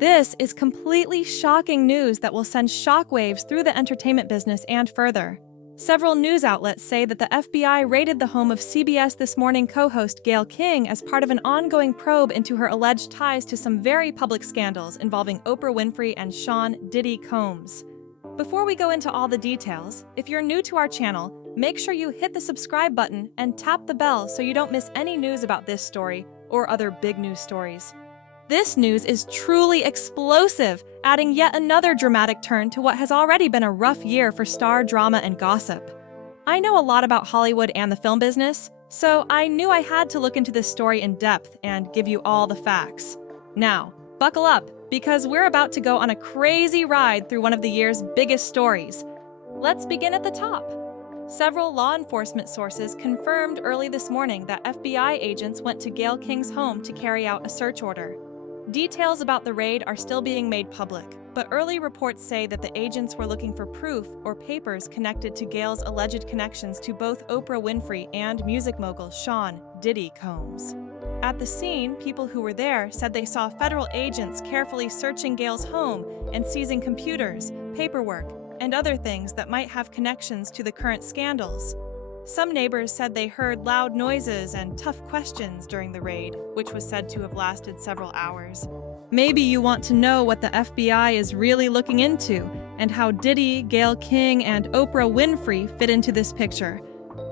This is completely shocking news that will send shockwaves through the entertainment business and further. Several news outlets say that the FBI raided the home of CBS This Morning co-host Gayle King as part of an ongoing probe into her alleged ties to some very public scandals involving Oprah Winfrey and Sean Diddy Combs. Before we go into all the details, if you're new to our channel, make sure you hit the subscribe button and tap the bell so you don't miss any news about this story or other big news stories. This news is truly explosive, adding yet another dramatic turn to what has already been a rough year for star drama and gossip. I know a lot about Hollywood and the film business, so I knew I had to look into this story in depth and give you all the facts. Now, buckle up, because we're about to go on a crazy ride through one of the year's biggest stories. Let's begin at the top. Several law enforcement sources confirmed early this morning that FBI agents went to Gayle King's home to carry out a search order. Details about the raid are still being made public, but early reports say that the agents were looking for proof or papers connected to Gayle's alleged connections to both Oprah Winfrey and music mogul Sean Diddy Combs. At the scene, people who were there said they saw federal agents carefully searching Gayle's home and seizing computers, paperwork, and other things that might have connections to the current scandals. Some neighbors said they heard loud noises and tough questions during the raid, which was said to have lasted several hours. Maybe you want to know what the FBI is really looking into and how Diddy, Gayle King, and Oprah Winfrey fit into this picture.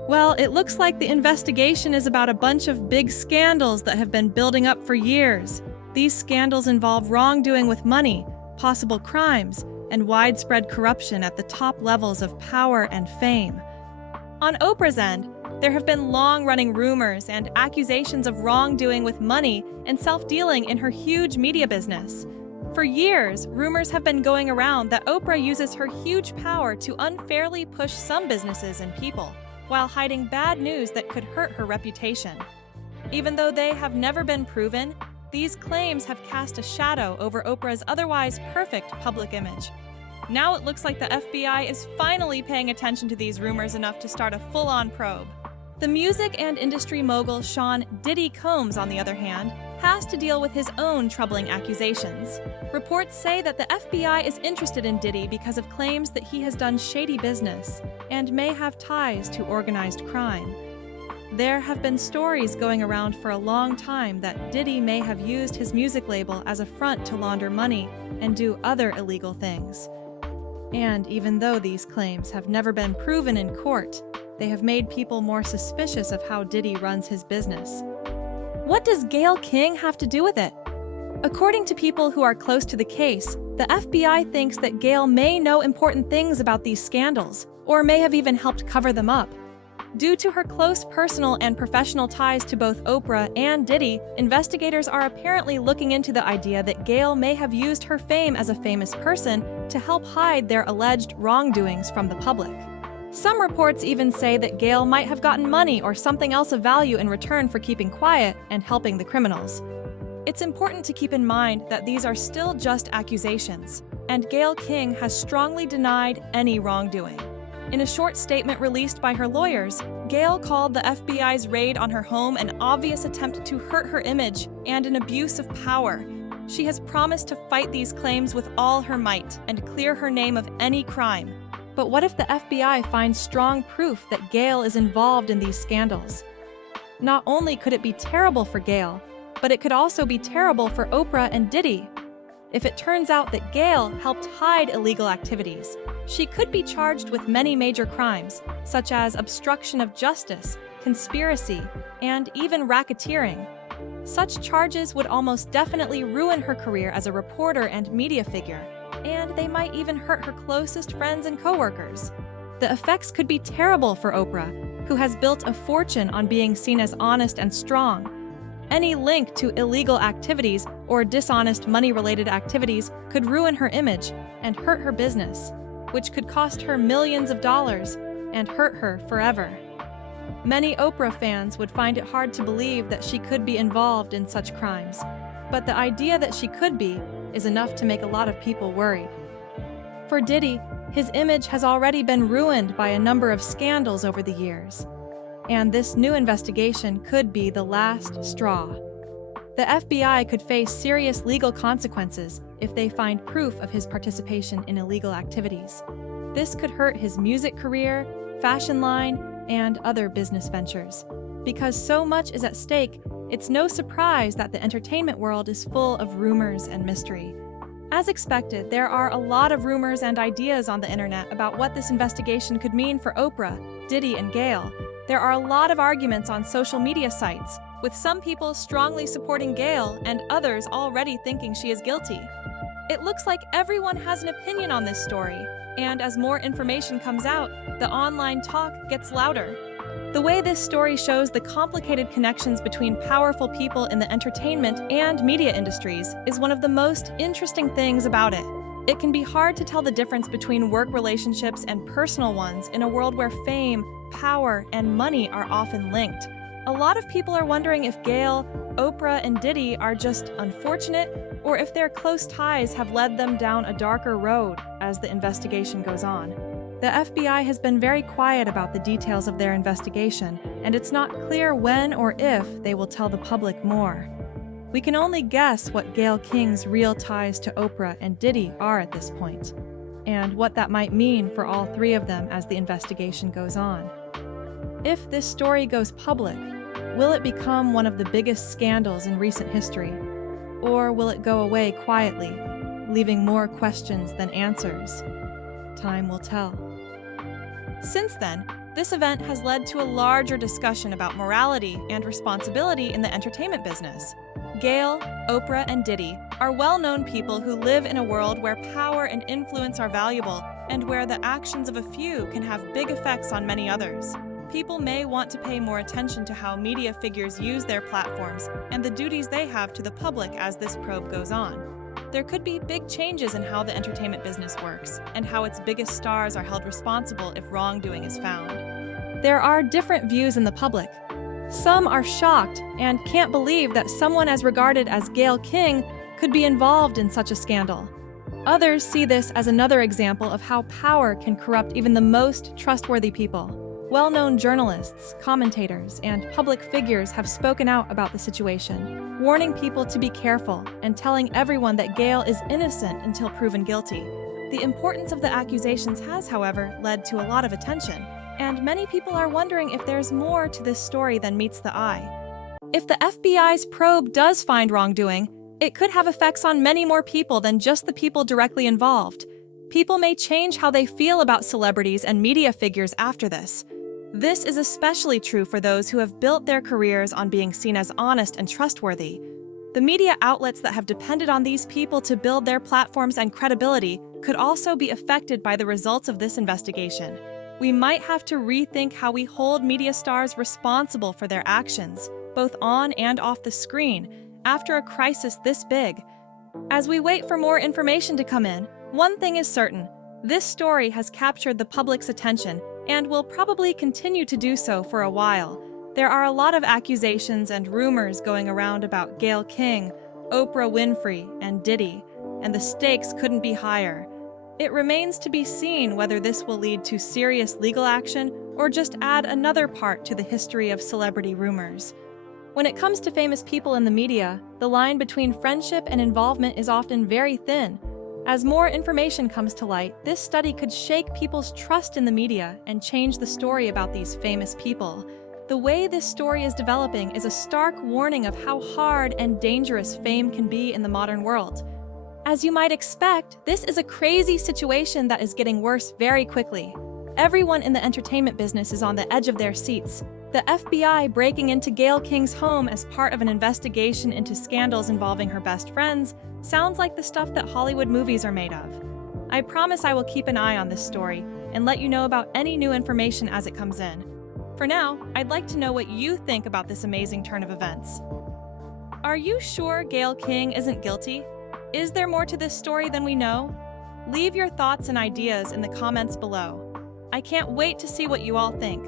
Well, it looks like the investigation is about a bunch of big scandals that have been building up for years. These scandals involve wrongdoing with money, possible crimes, and widespread corruption at the top levels of power and fame. On Oprah's end, there have been long-running rumors and accusations of wrongdoing with money and self-dealing in her huge media business. For years, rumors have been going around that Oprah uses her huge power to unfairly push some businesses and people, while hiding bad news that could hurt her reputation. Even though they have never been proven, these claims have cast a shadow over Oprah's otherwise perfect public image. Now it looks like the FBI is finally paying attention to these rumors enough to start a full-on probe. The music and industry mogul Sean Diddy Combs, on the other hand, has to deal with his own troubling accusations. Reports say that the FBI is interested in Diddy because of claims that he has done shady business and may have ties to organized crime. There have been stories going around for a long time that Diddy may have used his music label as a front to launder money and do other illegal things. And even though these claims have never been proven in court, they have made people more suspicious of how Diddy runs his business. What does Gayle King have to do with it? According to people who are close to the case, the FBI thinks that Gayle may know important things about these scandals, or may have even helped cover them up. Due to her close personal and professional ties to both Oprah and Diddy, investigators are apparently looking into the idea that Gayle may have used her fame as a famous person to help hide their alleged wrongdoings from the public. Some reports even say that Gayle might have gotten money or something else of value in return for keeping quiet and helping the criminals. It's important to keep in mind that these are still just accusations, and Gayle King has strongly denied any wrongdoing. In a short statement released by her lawyers, Gayle called the FBI's raid on her home an obvious attempt to hurt her image and an abuse of power. She has promised to fight these claims with all her might and clear her name of any crime. But what if the FBI finds strong proof that Gayle is involved in these scandals? Not only could it be terrible for Gayle, but it could also be terrible for Oprah and Diddy. If it turns out that Gayle helped hide illegal activities, she could be charged with many major crimes, such as obstruction of justice, conspiracy, and even racketeering. Such charges would almost definitely ruin her career as a reporter and media figure, and they might even hurt her closest friends and coworkers. The effects could be terrible for Oprah, who has built a fortune on being seen as honest and strong. Any link to illegal activities or dishonest money-related activities could ruin her image and hurt her business, which could cost her millions of dollars and hurt her forever. Many Oprah fans would find it hard to believe that she could be involved in such crimes, but the idea that she could be is enough to make a lot of people worried. For Diddy, his image has already been ruined by a number of scandals over the years, and this new investigation could be the last straw. The FBI could face serious legal consequences if they find proof of his participation in illegal activities. This could hurt his music career, fashion line, and other business ventures. Because so much is at stake, it's no surprise that the entertainment world is full of rumors and mystery. As expected, there are a lot of rumors and ideas on the internet about what this investigation could mean for Oprah, Diddy, and Gayle. There are a lot of arguments on social media sites, with some people strongly supporting Gayle and others already thinking she is guilty. It looks like everyone has an opinion on this story, and as more information comes out, the online talk gets louder. The way this story shows the complicated connections between powerful people in the entertainment and media industries is one of the most interesting things about it. It can be hard to tell the difference between work relationships and personal ones in a world where fame, power, and money are often linked. A lot of people are wondering if Gayle, Oprah, and Diddy are just unfortunate, or if their close ties have led them down a darker road as the investigation goes on. The FBI has been very quiet about the details of their investigation, and it's not clear when or if they will tell the public more. We can only guess what Gayle King's real ties to Oprah and Diddy are at this point, and what that might mean for all three of them as the investigation goes on. If this story goes public, will it become one of the biggest scandals in recent history, or will it go away quietly, leaving more questions than answers? Time will tell. Since then, this event has led to a larger discussion about morality and responsibility in the entertainment business. Gayle, Oprah, and Diddy are well-known people who live in a world where power and influence are valuable and where the actions of a few can have big effects on many others. People may want to pay more attention to how media figures use their platforms and the duties they have to the public as this probe goes on. There could be big changes in how the entertainment business works and how its biggest stars are held responsible if wrongdoing is found. There are different views in the public. Some are shocked and can't believe that someone as regarded as Gayle King could be involved in such a scandal. Others see this as another example of how power can corrupt even the most trustworthy people. Well-known journalists, commentators, and public figures have spoken out about the situation, warning people to be careful and telling everyone that Gayle is innocent until proven guilty. The importance of the accusations has, however, led to a lot of attention, and many people are wondering if there's more to this story than meets the eye. If the FBI's probe does find wrongdoing, it could have effects on many more people than just the people directly involved. People may change how they feel about celebrities and media figures after this. This is especially true for those who have built their careers on being seen as honest and trustworthy. The media outlets that have depended on these people to build their platforms and credibility could also be affected by the results of this investigation. We might have to rethink how we hold media stars responsible for their actions, both on and off the screen, after a crisis this big. As we wait for more information to come in, one thing is certain: this story has captured the public's attention and will probably continue to do so for a while. There are a lot of accusations and rumors going around about Gayle King, Oprah Winfrey, and Diddy, and the stakes couldn't be higher. It remains to be seen whether this will lead to serious legal action or just add another part to the history of celebrity rumors. When it comes to famous people in the media, the line between friendship and involvement is often very thin. As more information comes to light, this study could shake people's trust in the media and change the story about these famous people. The way this story is developing is a stark warning of how hard and dangerous fame can be in the modern world. As you might expect, this is a crazy situation that is getting worse very quickly. Everyone in the entertainment business is on the edge of their seats. The FBI breaking into Gayle King's home as part of an investigation into scandals involving her best friends sounds like the stuff that Hollywood movies are made of. I promise I will keep an eye on this story and let you know about any new information as it comes in. For now, I'd like to know what you think about this amazing turn of events. Are you sure Gayle King isn't guilty? Is there more to this story than we know? Leave your thoughts and ideas in the comments below. I can't wait to see what you all think.